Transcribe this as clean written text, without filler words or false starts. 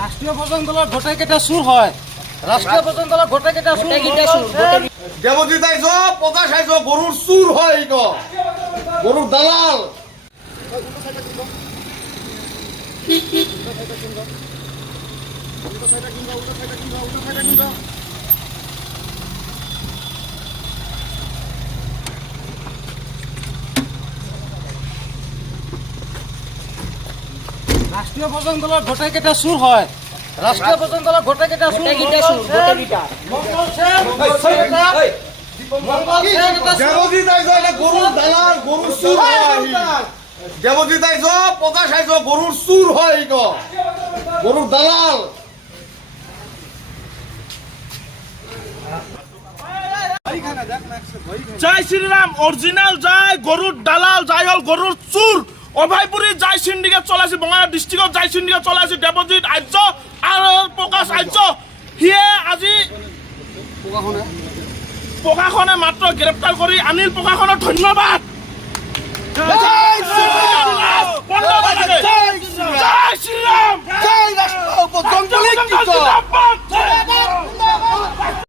রাষ্ট্রীয় ভোজন দলের ভোটে কেটে সুর হয়। রাষ্ট্রীয় ভোজন দলের ভোটে কেটে সুর দেবজিৎ আইছ প্রকাশ আইছ গরুর চুর হয় গরুর দালাল। রাষ্ট্রীয় ভোজন দলের ভোটে কেটে সুর হয়। রাষ্ট্রীয় ভোজন দলের ভোটে কেটে সুর দেবজিৎ আইছ এটা গরুর দালাল গরুর চুর হয়। দেবজিৎ আইছ প্রকাশ আইছ গরুর চুর হয় গরুর দালাল। জয় শ্রীরাম অরিজিনাল যায় গরুর দালাল যাই হল গরুর চুর অভয়পুরী যাই সিন্ডিকেট চলাইছে বঙাইগাঁও ডিস্ট্রিক্টত যাই সিন্ডিকেট চলাইছে দেবজিৎ আৰ্য আৰু প্ৰকাশ আৰ্য সিয়ে আজি প্ৰশাসনে মাত্ৰ গ্ৰেপ্তাৰ কৰি আনিল। প্ৰশাসনক ধন্যবাদ। জয় শ্ৰীৰাম।